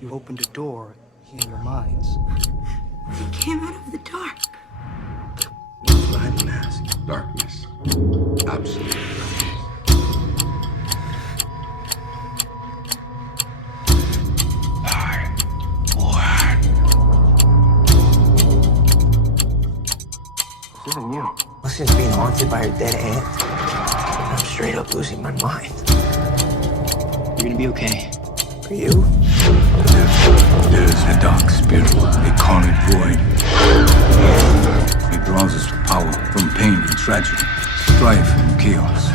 You opened a door in your minds. He came out of the dark. What's behind the mask? Darkness. Absolute darkness. Well, since being haunted by her dead aunt, I'm straight up losing my mind. You're gonna be okay. For you? There is a dark spirit, they call it void. It draws its power from pain and tragedy, strife and chaos.